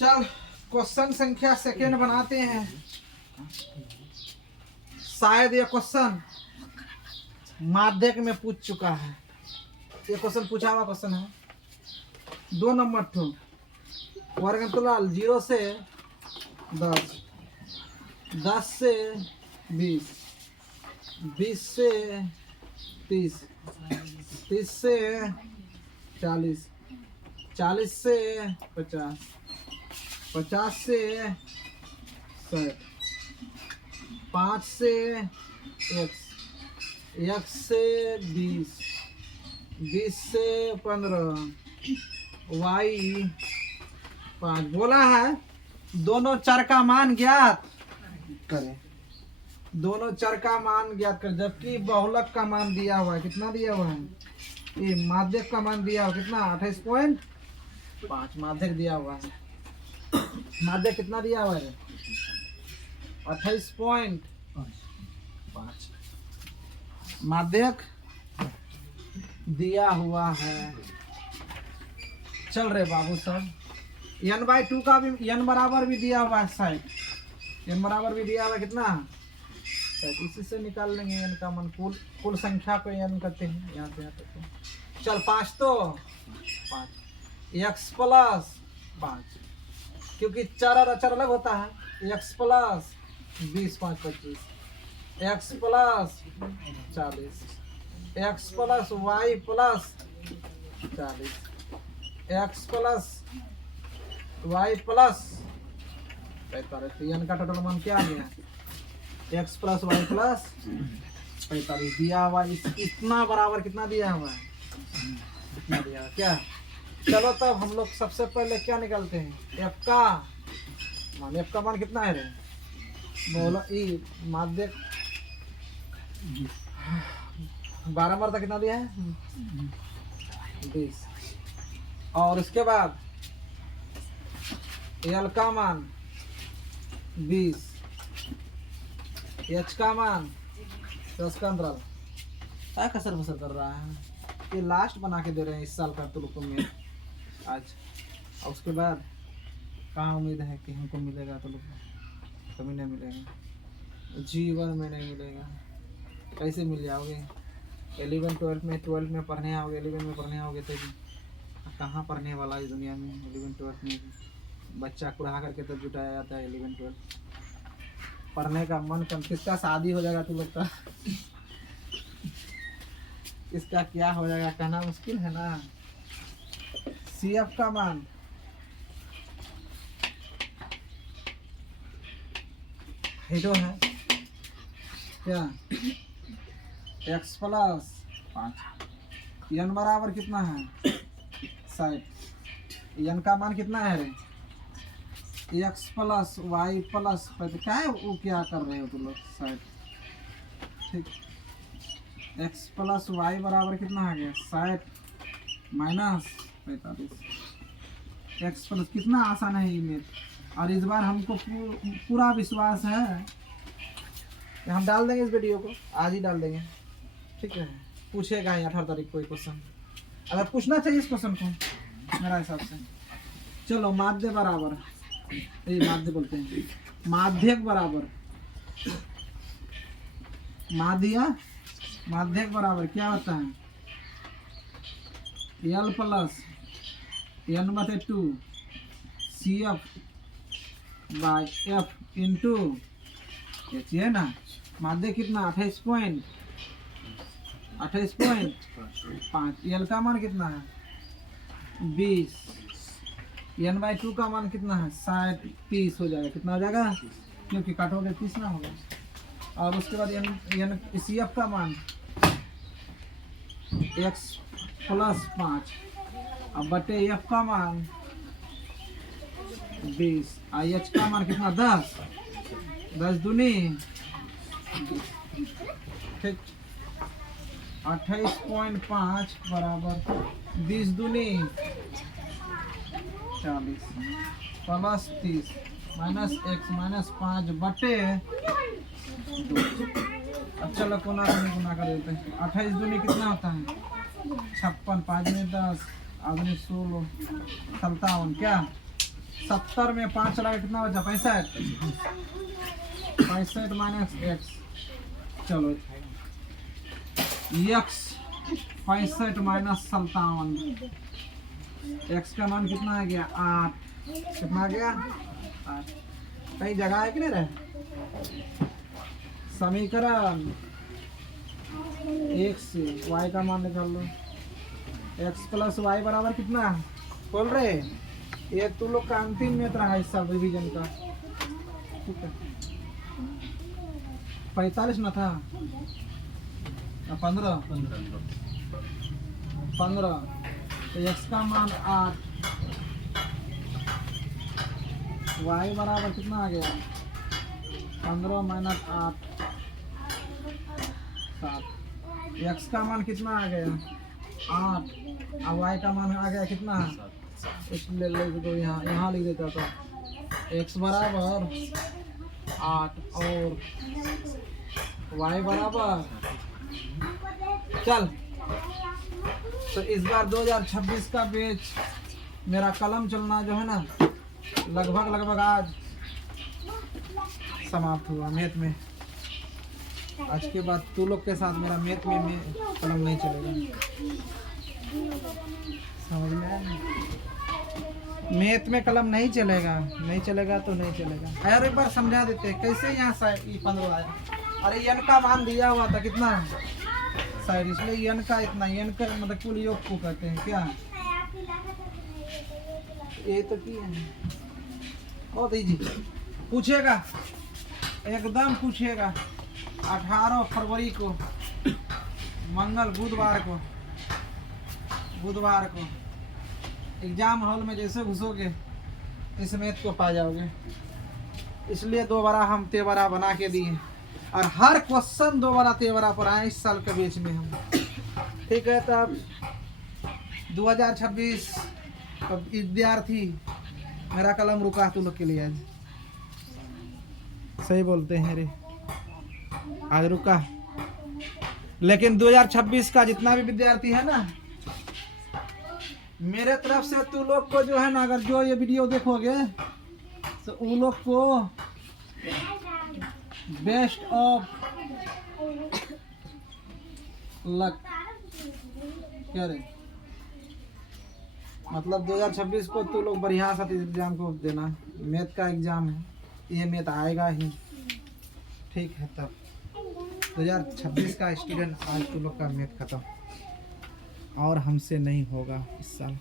चल क्वेश्चन संख्या सेकेंड बनाते हैं। शायद ये क्वेश्चन माध्यमिक में पूछ चुका है। ये क्वेश्चन पूछा हुआ क्वेश्चन है। 2 नंबर ठो वर्गमूल 0 से 10, 10 से 20, 20 से 30, 30 से 40, 40 से 50, 50 से 60, 5 से x, x से 20, 20 से 15, y 5। बोला है दोनों चर का मान ज्ञात करें। दोनों चर का मान ज्ञात करें, जबकि बहुलक का मान दिया हुआ है। कितना दिया हुआ है? ये माध्यक का मान दिया हुआ कितना? 28.5 माध्यक दिया हुआ है। माध्यक कितना दिया हुआ है? 28.5 माध्यक दिया हुआ है। चल रहे बाबू सब। n/2 का भी n बराबर भी दिया हुआ है। साइड n बराबर भी दिया हुआ है। कितना? इसी से निकाल लेंगे n का मान। कुल संख्या को n करते हैं। यहाँ से यहाँ तक। चल 5 तो 5 x प्लस 5, क्योंकि चर और अचर अलग होता है। x plus 20, 5 25, x plus 40, x plus y plus 40, x plus y plus 45। तो n का टोटल मान क्या आ गया? x प्लस वाई प्लस 45 दिया हुआ। इतना बराबर कितना दिया हुआ है? इतना दिया हुआ क्या? चलो तब हम लोग सबसे पहले क्या निकालते हैं? f का मान। f का मान कितना है रे? बोलो ई माध्यक 12 नंबर तक कितना दिया है? 20। और उसके बाद l का मान 20, h का मान 10 का अंतराल। क्या कसर बसर कर रहा है? ये लास्ट बना के दे रहे हैं इस साल का तुमको में आज। और उसके बाद कहाँ उम्मीद है कि हमको मिलेगा? तो लोग कभी नहीं मिलेगा, जीवन में नहीं मिलेगा। कैसे मिल जाओगे? 11 12 में 12 में पढ़ने आओगे, 11 में पढ़ने आओगे तो कहाँ पढ़ने वाला है दुनिया में? 11 12 में बच्चा कुड़ा करके तो जुटाया जाता है। 11 12 पढ़ने का मन कम। किसका शादी हो जाएगा तू लोग का? इसका क्या हो जाएगा कहना मुश्किल है ना। CF का मान हेडो है क्या? x प्लस 5, n बराबर कितना है? 60। n का मान कितना है रे? x प्लस वाई प्लस क्या है? वो क्या कर रहे हो तुम लोग? 60। ठीक। x प्लस वाई बराबर कितना आ गया? 60 माइनस 45। x प्लस कितना आसान है ये। और इस बार हमको पूरा विश्वास है कि हम डाल देंगे इस वीडियो को। आज ही डाल देंगे, ठीक है? पूछेगा ही 18 तारीख कोई क्वेश्चन, अगर पूछना चाहिए इस क्वेश्चन को मेरा हिसाब से। चलो माध्य बराबर, ये माध्य बोलते हैं, माध्यक बराबर माध्यक बराबर क्या होता है? l plus n/2 CF by F into h है ना। माध्य कितना? 28.5। l का मान कितना है? 20। n/2 का मान कितना है? 60 30 हो जाएगा। कितना हो जाएगा? क्योंकि काटोगे 30 ना होगा। और उसके बाद CF का मान x प्लस 5 अब बटे f का मान 20। h का मान कितना? 10। 10 दूनी, ठीक। 28.5 बराबर 20 दूनी 40 प्लस 30 माइनस x माइनस 5 बटे 2। अब चलो गुना कर देते हैं। 28 दूनी कितना होता है? 56। 5 में 10 आदमी 16 57 क्या 70 में 5 चला के कितना बचा? 65। 65 माइनस एक्स, चलो एक्स 65 माइनस 57, एक्स का मान कितना आ गया? 8। कितना आ गया? 8। कहीं जगह है कि नहीं रहे? समीकरण 1 से y का मान निकाल लो। x प्लस वाई बराबर कितना बोल रहे? ये तू लोग का अंतिम में रहा हिस्सा रिवीजन का, ठीक है। 45 ना था? 15 तो x का मान 8, y बराबर कितना आ गया? 15 माइनस 8 7। x का मान कितना आ गया? 8, और y का मान आ गया कितना? इसलिए लिख दो, यहाँ लिख देता था x बराबर 8 और y बराबर, चल। तो इस बार 2026 का बैच मेरा कलम चलना जो है ना लगभग आज समाप्त हुआ मैथ में। आज के बाद तू लोग के साथ मेरा मैथ में कलम नहीं चलेगा, समझ में आया? मैथ में कलम नहीं चलेगा, नहीं चलेगा तो नहीं चलेगा। यार एक बार समझा देते कैसे यहाँ से 15 आया। अरे n का मान दिया हुआ था कितना शायद, इसलिए n का इतना, n का मतलब कुल योग को कहते हैं क्या? ये तो की है बहुत इजी पूछेगा, एकदम पूछेगा। 18 फरवरी को बुधवार को एग्जाम हॉल में जैसे घुसोगे इस मैथ को पा जाओगे। इसलिए 2 बारा हम तेवरा बना के दिए, और हर क्वेश्चन 2 बारा तेवरा पर आए इस साल के बीच में हम, ठीक है। तब 2026 विद्यार्थी मेरा कलम रुका तू लोग के लिए आज, सही बोलते हैं रे, आज रुका। लेकिन 2026 का जितना भी विद्यार्थी है ना, मेरे तरफ से तू लोग को जो है ना, अगर जो ये वीडियो देखोगे तो उन लोग को बेस्ट ऑफ लक, क्या रे, मतलब 2026 को तू लोग बढ़िया सा एग्जाम को देना। मैथ का एग्जाम है, ये मैथ आएगा ही, ठीक है। तब 2026 का स्टूडेंट आज तू लोग का मैथ खत्म, और हमसे नहीं होगा इस साल।